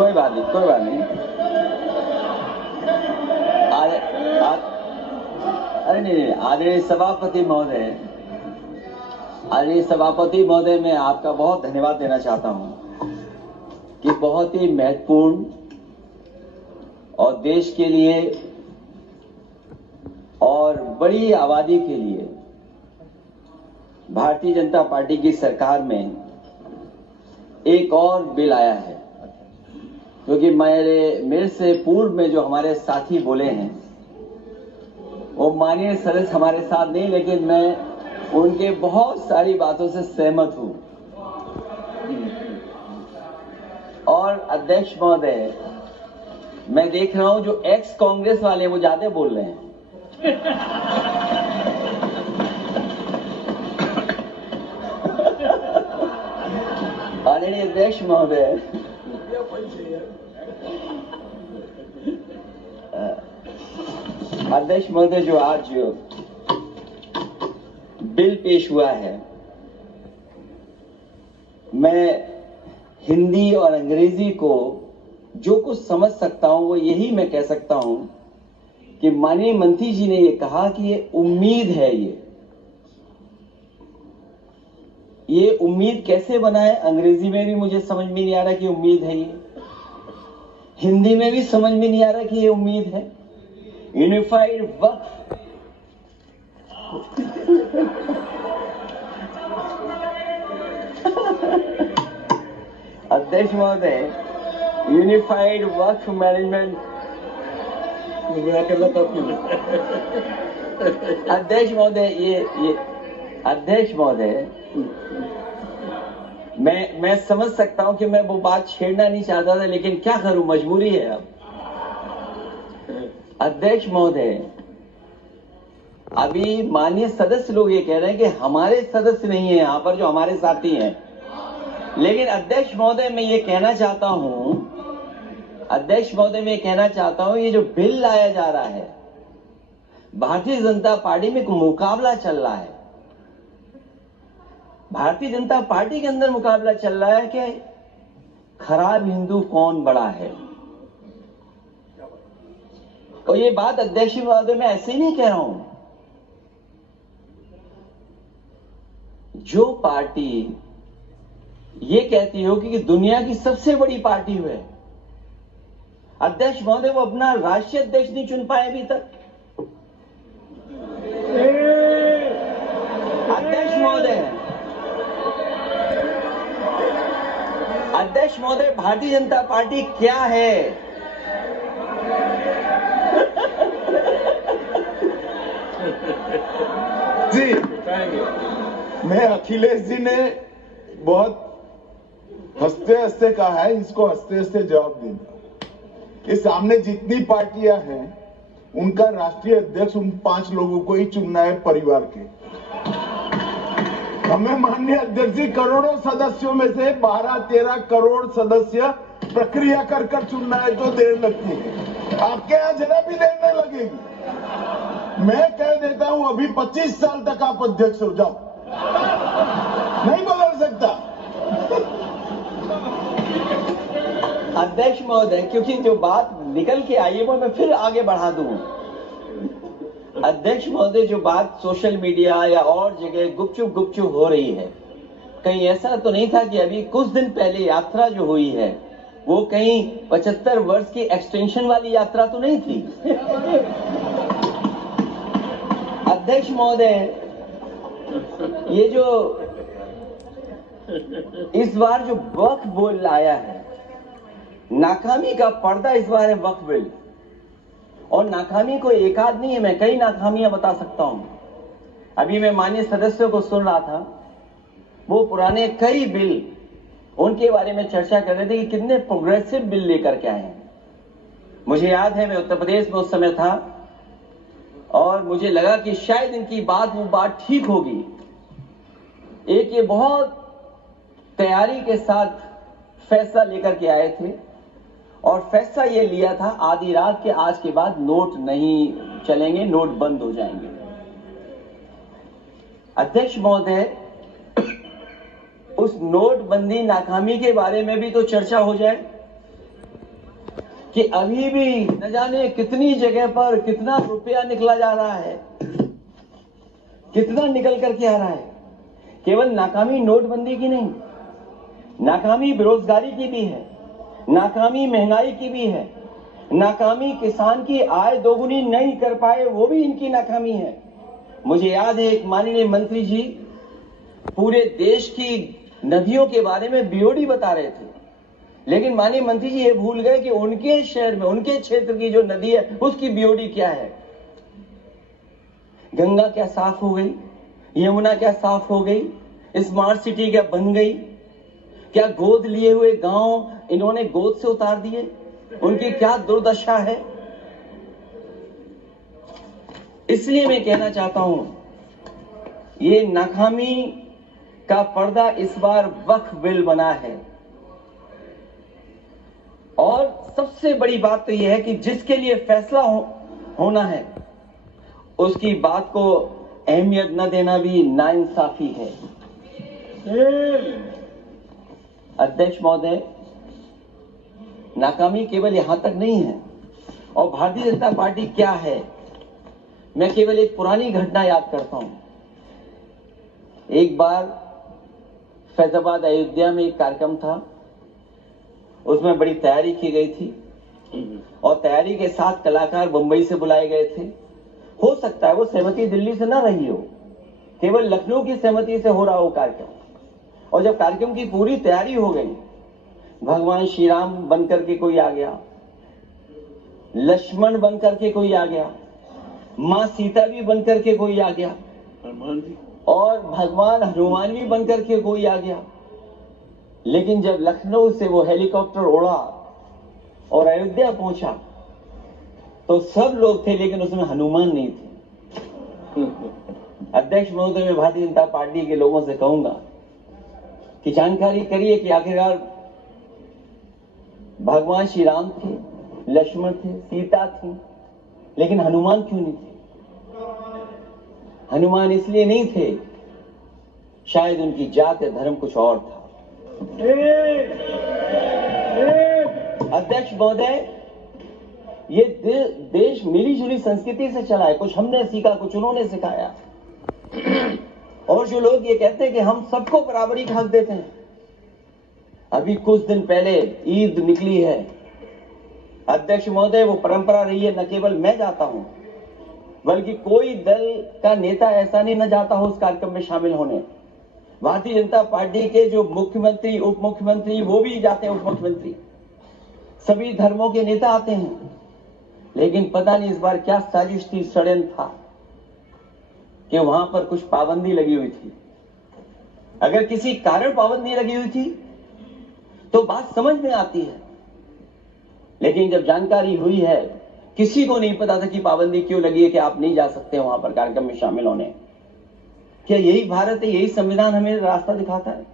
कोई बात नहीं, कोई बात नहीं। अरे नहीं, आदरणीय सभापति महोदय, मैं आपका बहुत धन्यवाद देना चाहता हूं कि बहुत ही महत्वपूर्ण और देश के लिए और बड़ी आबादी के लिए भारतीय जनता पार्टी की सरकार में एक और बिल आया है, क्योंकि मेरे से पूर्व में जो हमारे साथी बोले हैं वो माननीय सदस्य हमारे साथ नहीं, लेकिन मैं उनके बहुत सारी बातों से सहमत हूं। और अध्यक्ष महोदय, मैं देख रहा हूं जो एक्स कांग्रेस वाले वो ज्यादा बोल रहे हैं। आदरणीय अध्यक्ष महोदय, जो आज बिल पेश हुआ है, मैं हिंदी और अंग्रेजी को जो कुछ समझ सकता हूं वो यही मैं कह सकता हूं कि माननीय मंत्री जी ने ये कहा कि ये उम्मीद है। ये उम्मीद कैसे बनाए, अंग्रेजी में भी मुझे समझ में नहीं आ रहा कि उम्मीद है ये, हिंदी में भी समझ में नहीं आ रहा कि ये उम्मीद है। यूनिफाइड वक्फ अध्यक्ष महोदय, यूनिफाइड वक्फ मैनेजमेंट अध्यक्ष महोदय, मैं समझ सकता हूं कि मैं वो बात छेड़ना नहीं चाहता था, लेकिन क्या करूं, मजबूरी है अब। अध्यक्ष महोदय, अभी माननीय सदस्य लोग ये कह रहे हैं कि हमारे सदस्य नहीं है यहां पर जो हमारे साथी हैं, लेकिन अध्यक्ष महोदय मैं ये कहना चाहता हूं, ये जो बिल लाया जा रहा है, भारतीय जनता पार्टी में एक मुकाबला चल रहा है। भारतीय जनता पार्टी के अंदर मुकाबला चल रहा है कि खराब हिंदू कौन बड़ा है। और ये बात अध्यक्ष महोदय मैं ऐसे ही नहीं कह रहा हूं। जो पार्टी ये कहती हो कि दुनिया की सबसे बड़ी पार्टी है, अध्यक्ष महोदय वो अपना राष्ट्रीय अध्यक्ष नहीं चुन पाए अभी तक। अध्यक्ष महोदय, भारतीय जनता पार्टी क्या है? जी, मैं अखिलेश जी ने बहुत हंसते हंसते कहा है, इसको हंसते हंसते जवाब देना। कि सामने जितनी पार्टियां हैं उनका राष्ट्रीय अध्यक्ष उन 5 लोगों को ही चुनना है परिवार के। हमें माननीय अध्यक्ष जी करोड़ों सदस्यों में से 12-13 करोड़ सदस्य प्रक्रिया कर कर चुनना है तो देर लगती है। आपके यहां जरा भी देर नहीं लगेगी। मैं कह देता हूं अभी 25 साल तक आप अध्यक्ष हो जाओ, नहीं बदल सकता। अध्यक्ष महोदय, क्योंकि जो बात निकल के आई है वो मैं फिर आगे बढ़ा दूं। अध्यक्ष महोदय, जो बात सोशल मीडिया या और जगह गुपचुप हो रही है, कहीं ऐसा तो नहीं था कि अभी कुछ दिन पहले यात्रा जो हुई है वो कहीं 75 वर्ष की एक्सटेंशन वाली यात्रा तो नहीं थी। अध्यक्ष महोदय, ये जो इस बार जो वक्फ बिल आया है, नाकामी का पर्दा इस बार है वक्फ बिल। और नाकामी को एक आध नहीं है, मैं कई नाकामियां बता सकता हूं। अभी मैं माननीय सदस्यों को सुन रहा था, वो पुराने कई बिल उनके बारे में चर्चा कर रहे थे कि कितने प्रोग्रेसिव बिल लेकर के आए हैं। मुझे याद है मैं उत्तर प्रदेश में उस समय था और मुझे लगा कि शायद इनकी वो बात ठीक होगी। एक ये बहुत तैयारी के साथ फैसला लेकर के आए थे और फैसला ये लिया था आधी रात के आज के बाद नोट नहीं चलेंगे, नोट बंद हो जाएंगे। अध्यक्ष महोदय, उस नोटबंदी नाकामी के बारे में भी तो चर्चा हो जाए। कि अभी भी न जाने कितनी जगह पर कितना रुपया निकला जा रहा है, कितना निकल करके आ रहा है। केवल नाकामी नोटबंदी की नहीं, नाकामी बेरोजगारी की भी है, नाकामी महंगाई की भी है, नाकामी किसान की आय दोगुनी नहीं कर पाए वो भी इनकी नाकामी है। मुझे याद है एक माननीय मंत्री जी पूरे देश की नदियों के बारे में बीओडी बता रहे थे, लेकिन माननीय मंत्री जी ये भूल गए कि उनके शहर में, उनके क्षेत्र की जो नदी है उसकी बीओडी क्या है। गंगा क्या साफ हो गई, यमुना क्या साफ हो गई, स्मार्ट सिटी क्या बन गई, क्या गोद लिए हुए गांव इन्होंने गोद से उतार दिए, उनकी क्या दुर्दशा है। इसलिए मैं कहना चाहता हूं, ये नाकामी का पर्दा इस बार वक्फ बिल बना है। और सबसे बड़ी बात तो यह है कि जिसके लिए फैसला होना है उसकी बात को अहमियत न देना भी नाइंसाफी है। अध्यक्ष महोदय, नाकामी केवल यहां तक नहीं है। और भारतीय जनता पार्टी क्या है, मैं केवल एक पुरानी घटना याद करता हूं। एक बार फैजाबाद अयोध्या में एक कार्यक्रम था, उसमें बड़ी तैयारी की गई थी और तैयारी के साथ कलाकार मुंबई से बुलाए गए थे। हो सकता है वो सहमति दिल्ली से ना रही हो, केवल लखनऊ की सहमति से हो रहा हो कार्यक्रम। और जब कार्यक्रम की पूरी तैयारी हो गई, भगवान श्री राम बनकर के कोई आ गया, लक्ष्मण बनकर के कोई आ गया, मां सीता भी बनकर के कोई आ गया और भगवान हनुमान भी बनकर के कोई आ गया। लेकिन जब लखनऊ से वो हेलीकॉप्टर उड़ा और अयोध्या पहुंचा तो सब लोग थे, लेकिन उसमें हनुमान नहीं थे। अध्यक्ष महोदय, मैं भारतीय जनता पार्टी के लोगों से कहूंगा कि जानकारी करिए कि आखिरकार भगवान श्री राम थे, लक्ष्मण थे, सीता थी, लेकिन हनुमान क्यों नहीं थे? हनुमान इसलिए नहीं थे, शायद उनकी जात या धर्म कुछ और था। अध्यक्ष महोदय, ये देश मिली जुली संस्कृति से चला है। कुछ हमने सीखा, कुछ उन्होंने सिखाया। और जो लोग ये कहते हैं कि हम सबको बराबरी का हक देते हैं, अभी कुछ दिन पहले ईद निकली है। अध्यक्ष महोदय, वो परंपरा रही है, न केवल मैं जाता हूं बल्कि कोई दल का नेता ऐसा नहीं न जाता हो उस कार्यक्रम में शामिल होने। भारतीय जनता पार्टी के जो मुख्यमंत्री, उप मुख्यमंत्री, वो भी जाते हैं, उप मुख्यमंत्री, सभी धर्मों के नेता आते हैं। लेकिन पता नहीं इस बार क्या साजिश थी, षड्यंत्र था कि वहां पर कुछ पाबंदी लगी हुई थी। अगर किसी कारण पाबंदी लगी हुई थी तो बात समझ में आती है, लेकिन जब जानकारी हुई है, किसी को नहीं पता था कि पाबंदी क्यों लगी है कि आप नहीं जा सकते वहां पर कार्यक्रम में शामिल होने। क्या यही भारत है, यही संविधान हमें रास्ता दिखाता है?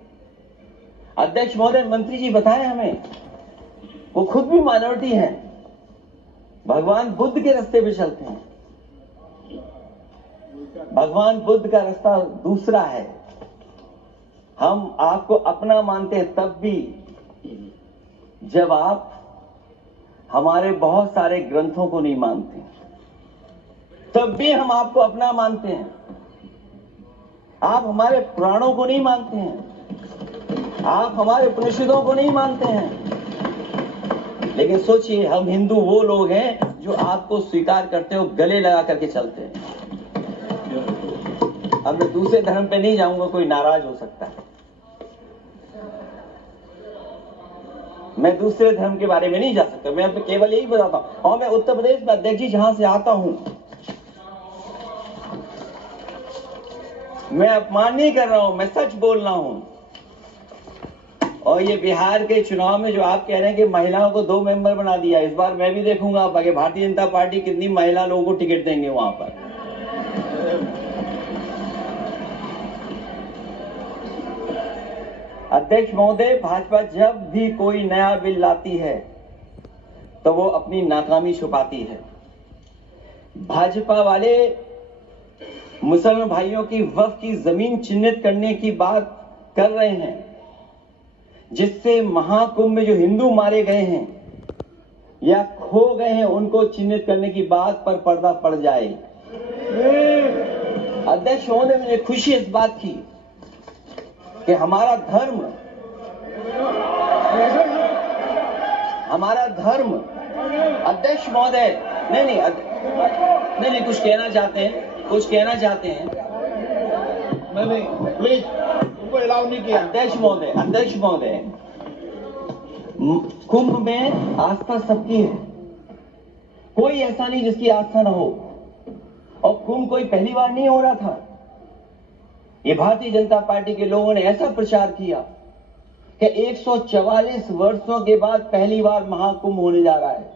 अध्यक्ष महोदय, मंत्री जी बताएं हमें, वो खुद भी माइनॉरिटी हैं, भगवान बुद्ध के रास्ते पे चलते हैं। भगवान बुद्ध का रास्ता दूसरा है। हम आपको अपना मानते हैं तब भी जब आप हमारे बहुत सारे ग्रंथों को नहीं मानते, तब भी हम आपको अपना मानते हैं। आप हमारे पुराणों को नहीं मानते हैं, आप हमारे उपनिषदों को नहीं मानते हैं। लेकिन सोचिए, हम हिंदू वो लोग हैं जो आपको स्वीकार करते हो, गले लगा करके चलते हैं। अब मैं दूसरे धर्म पे नहीं जाऊंगा, कोई नाराज हो सकता है। मैं दूसरे धर्म के बारे में नहीं जा सकता, मैं अब केवल यही बताता हूं। और मैं उत्तर प्रदेश में, अध्यक्ष जी, जहां से आता हूं, मैं अपमान नहीं कर रहा हूं, मैं सच बोल रहा हूं। और ये बिहार के चुनाव में जो आप कह रहे हैं कि महिलाओं को 2 मेंबर बना दिया, इस बार मैं भी देखूंगा भारतीय जनता पार्टी कितनी महिला लोगों को टिकट देंगे वहां पर। अध्यक्ष महोदय, भाजपा जब भी कोई नया बिल लाती है तो वो अपनी नाकामी छुपाती है। भाजपा वाले मुसलमान भाइयों की वक्फ की जमीन चिन्हित करने की बात कर रहे हैं, जिससे महाकुंभ में जो हिंदू मारे गए हैं या खो गए हैं उनको चिन्हित करने की बात पर पर्दा पड़ जाए। अध्यक्ष महोदय, मुझे खुशी इस बात की कि हमारा धर्म अध्यक्ष महोदय नहीं कुछ कहना चाहते हैं नहीं प्लीज, उनको अलाउ नहीं किया। अध्यक्ष महोदय, कुंभ में आस्था सबकी है, कोई ऐसा नहीं जिसकी आस्था न हो। और कुंभ कोई पहली बार नहीं हो रहा था। ये भारतीय जनता पार्टी के लोगों ने ऐसा प्रचार किया कि 144 वर्षों के बाद पहली बार महाकुंभ होने जा रहा है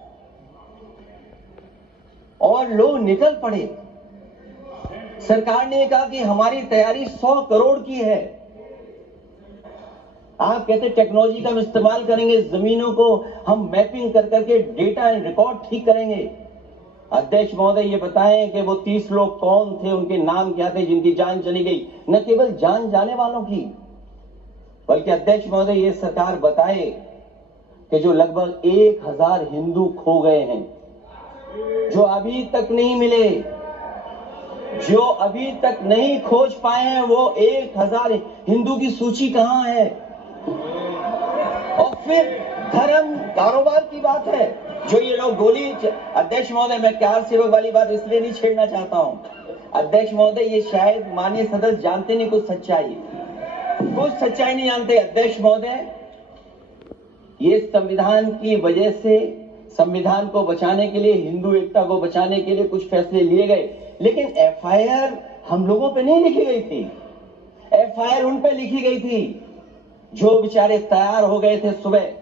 और लोग निकल पड़े। सरकार ने कहा कि हमारी तैयारी 100 करोड़ की है। आप कहते टेक्नोलॉजी का इस्तेमाल करेंगे, जमीनों को हम मैपिंग कर करके डेटा एंड रिकॉर्ड ठीक करेंगे। अध्यक्ष महोदय, ये बताएं कि वो 30 लोग कौन थे, उनके नाम क्या थे जिनकी जान चली गई, न केवल जान जाने वालों की, बल्कि अध्यक्ष महोदय ये सरकार बताए कि जो लगभग 1000 हिंदू खो गए हैं, जो अभी तक नहीं मिले, जो अभी तक नहीं खोज पाए हैं, वो 1000 हिंदू की सूची कहां है? और फिर धर्म कारोबार की बात है, जो ये लोग गोली। अध्यक्ष महोदय, मैं कार सेवक वाली बात इसलिए नहीं छेड़ना चाहता हूं। अध्यक्ष महोदय, ये शायद माननीय सदस्य जानते नहीं कुछ सच्चाई नहीं जानते। अध्यक्ष महोदय, ये संविधान की वजह से, संविधान को बचाने के लिए, हिंदू एकता को बचाने के लिए कुछ फैसले लिए गए, लेकिन एफआईआर हम लोगों पे नहीं लिखी गई थी। एफआईआर उन पे लिखी गई थी जो बेचारे तैयार हो गए थे सुबह,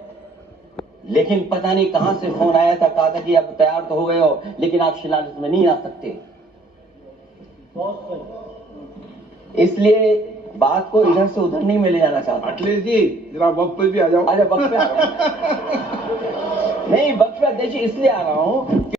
लेकिन पता नहीं कहां से फोन आया था, कहा था कि अब तैयार तो हो गए हो लेकिन आप शिलान्यास में नहीं आ सकते। इसलिए बात को इधर से उधर नहीं में ले जाना चाहता। अखिलेश जी, जरा वक्त पे भी आ जाओ। अरे वक्त पे आ रहा हूं। नहीं, वक्त पे अध्यक्ष इसलिए आ रहा हूं